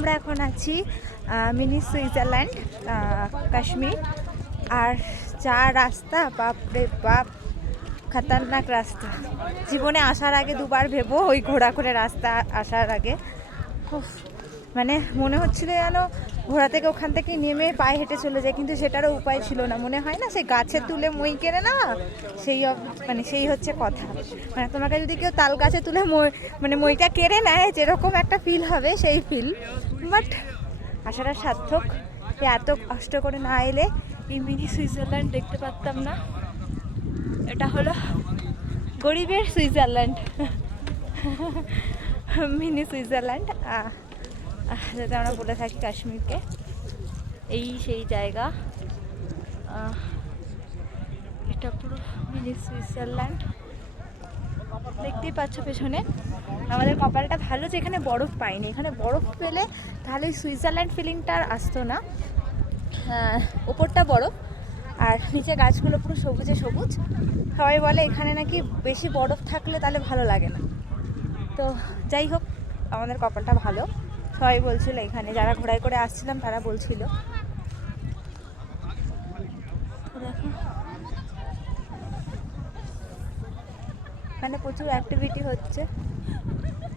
আমরা এখন আছি মিনি সুইজারল্যান্ড, কাশ্মীর। আর যা রাস্তা, বাপরে বাপ, খতরনাক রাস্তা। জীবনে আসার আগে দুবার ভেবো ওই ঘোড়া করে রাস্তা আসার আগে মানে মনে হচ্ছিল যেন ঘোড়া থেকে ওখান থেকে নেমে পায়ে হেঁটে চলে যায়, কিন্তু সেটারও উপায় ছিল না। মনে হয় না সেই গাছে তুলে মই কেড়ে না, মানে সেই হচ্ছে কথা। মানে তোমাকে যদি কেউ তাল গাছে তুলে মানে মইটা কেড়ে নেয় যেরকম একটা ফিল হবে, সেই ফিল। বাট আসাটা সার্থক। এত কষ্ট করে না এলে এই মিনি সুইজারল্যান্ড দেখতে পারতাম না। এটা হলো গরিবের সুইজারল্যান্ড, মিনি সুইজারল্যান্ড, যাতে আমরা বলে থাকি কাশ্মীরকে। এই সেই জায়গা, এটা পুরো মিনি সুইজারল্যান্ড। দেখতেই পাচ্ছ পেছনে। আমাদের কপালটা ভালো যে এখানে বরফ পাইনি। এখানে বরফ পেলে তাহলে সুইজারল্যান্ড ফিলিংটা আর আসতো না। ওপরটা বরফ আর নিচে গাছগুলো পুরো সবুজে সবুজ। সবাই বলে এখানে নাকি বেশি বরফ থাকলে তাহলে ভালো লাগে না। তো যাই হোক, আমাদের কপালটা ভালো। সবাই বলছিল, এখানে যারা ঘোড়ায় করে আসছিলাম তারা বলছিল। দেখো এখানে প্রচুর অ্যাক্টিভিটি হচ্ছে।